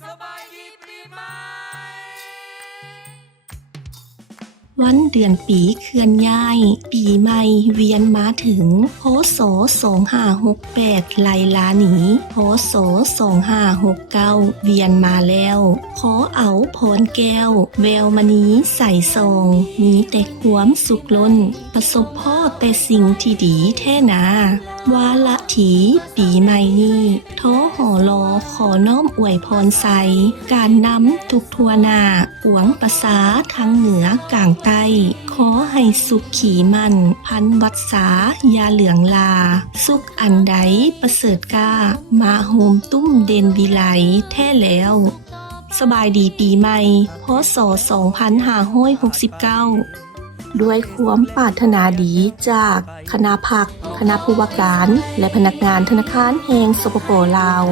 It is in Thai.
สบายดีปีใหม่วันเดือนปีเคลื่อนย้ายปีใหม่เวียนมาถึงพศ2568ไล่ลาหนีพศ2569เวียนมาแล้วขอเอาพรแก้วแววมณีใส่ซองมีแต่ความสุขล้นประสบพ่อแต่สิ่งที่ดีแท้นาวาละถีปีใหม่นี้ท้อห่อรอขอน้อมอวยพรใส่การนำทุกทั่วหน้าหวงประสาทั้งเหนือกลางใต้ขอให้สุขขี่มันพันวัดษาอย่าเหลืองลาสุขอันใดประเสริฐกล้ามาโฮมตุ้มเด่นวิไลแท้แล้วสบายดีปีใหม่พศ2569ด้วยความปรารถนาดีจากคณะผักคณะผู้ว่าการและพนักงานธนาคารแห่งสปป.ลาว